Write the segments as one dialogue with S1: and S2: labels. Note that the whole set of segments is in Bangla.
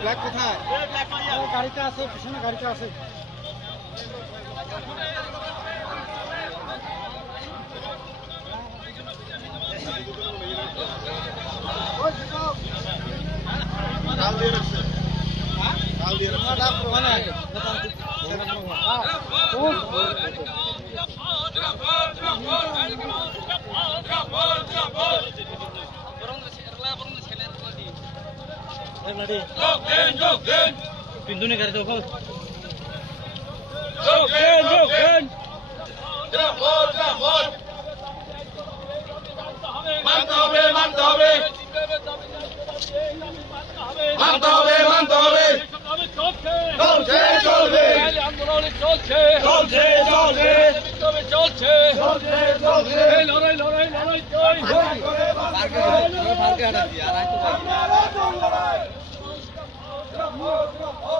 S1: ব্ল্যাক কোথায় গাড়িটা আছে পিছনে গাড়িটা আছে
S2: পিন্ধুনি গাড়ি তো
S3: মানতে হবে মানতে হবে মানতে হবে মানতে হবে চলছে চলবে চলছে চলছে চলছে চলছে আজকে Oh,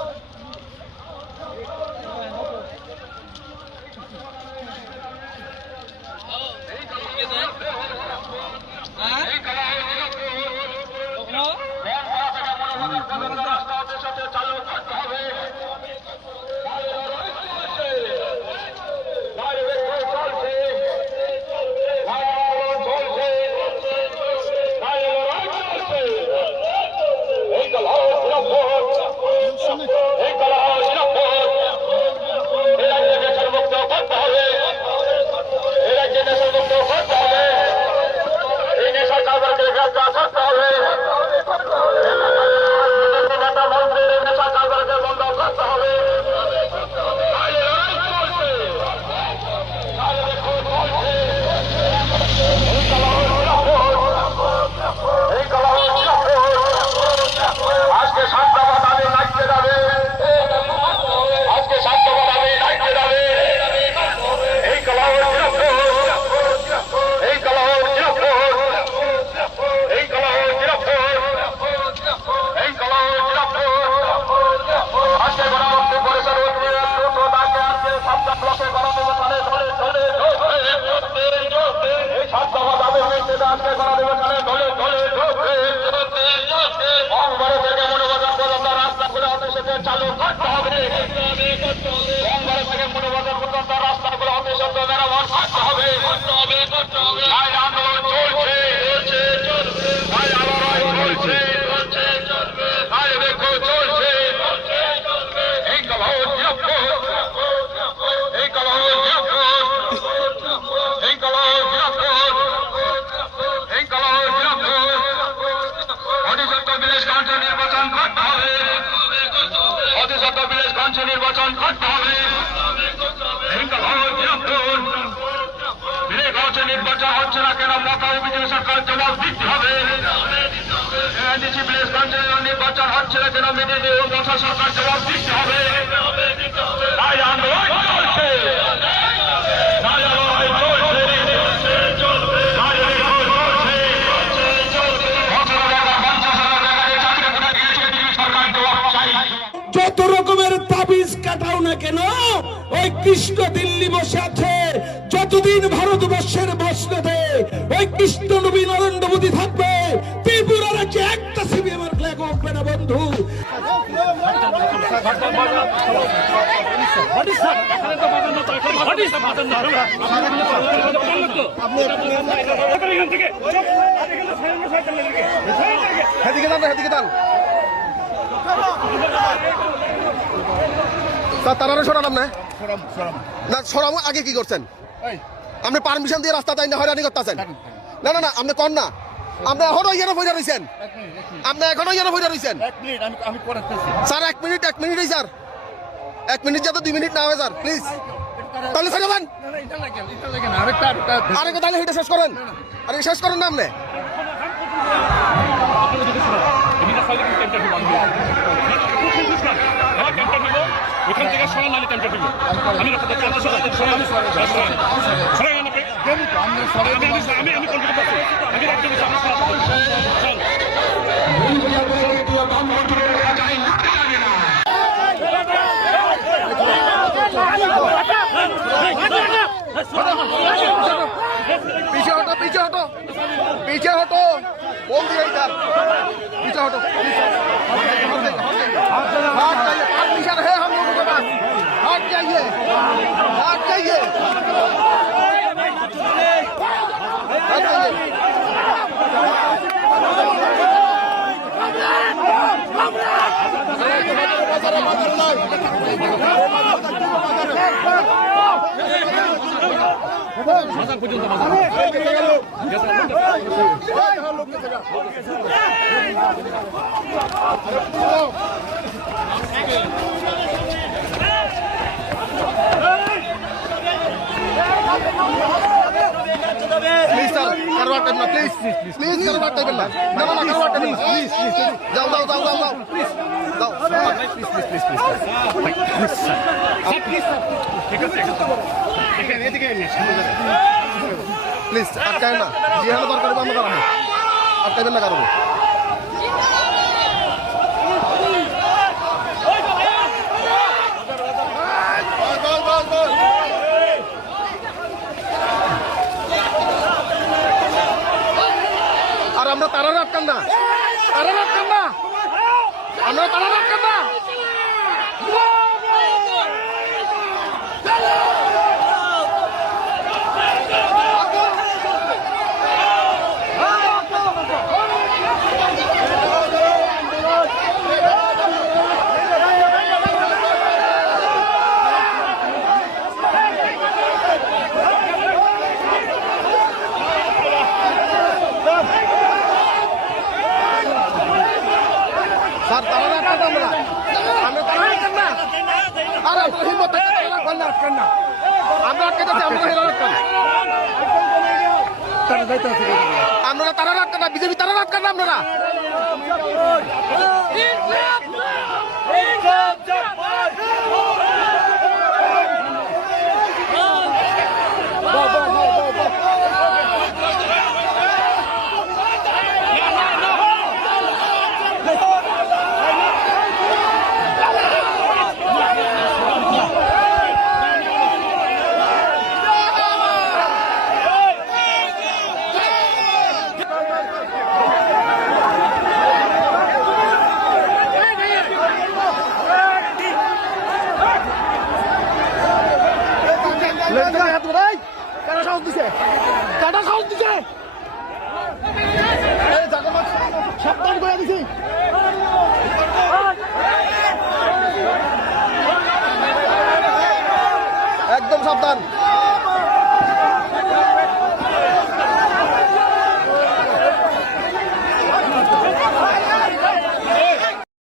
S3: করতে হবে নির্বাচন হচ্ছে না কেন মতা বিজেপি সরকার জবাব দিতে হবে নির্বাচন হচ্ছে না কেন মিডিয়া সরকার জবাব দিতে হবে তাই আন্দোলন চলছে
S4: যত রকমের তাবিজ কাটাও না কেন? ওই কৃষ্ণ দিল্লি বসে আছে। যতদিন ভারতবর্ষের বসবে ওই কৃষ্ণ নবী নরেন্দ্র মোদী থাকবে ত্রিপুরা রাজ্যে একটা সিপিএমের ফ্ল্যাগ উঠবে না, বন্ধু।
S1: তা তারা সরালাম না না সরাম আগে কি করছেন? আপনি পারমিশন দিয়ে রাস্তা তাই না হয়রানি করতেছেন? না না না আপনি কন না। আপনি এখনও ইয়ের বইরা রয়েছেন আপনি এখনও ইয়ের বইরা রয়েছেন স্যার এক মিনিট এক মিনিটই স্যার। এক মিনিট যাতে দুই মিনিট না হয় স্যার প্লিজ তাহলে ছেড়ে দেন আরে তাহলে এটা শেষ করেন। আরে শেষ করেন না আপনি।
S5: ওখান থেকে সরান নালে টাইমটা দিব আমি রাখতে চাই সরান সরান সরান আমাকে আমি আমি আমি কন্ট্রোল করতে আমি রাখতে চাই চল
S1: पीछे हटो पीछे हटो पीछे हटो बोल दिया इधर पीछे हटो चाहिए हक चाहिए মাথা পর্যন্ত মাথা Please, sir, Karwat Tabla, please. Please, Karwat Tabla. No, no, Karwat Tabla. Please, please, please. Jao, jao, jao, jao, jao. Please. Jao. Please, please, please, please. Please, sir.
S5: Please, sir. Take a second. Take a
S1: minute, take a minute. Please, आप कहना जी हाँ बार करो बार करो आप कहना करो তারা আটকান না আমরা তারা আটকান না স্যার তারা আটকান আমরা আমরা তারা আটকান না থাকলে তারা আটকান না। আমরা আটকাইতেছি আমরা আটকান আপনারা তারা আটকান না বিজেপি তারা আটকান না আপনারা কাটা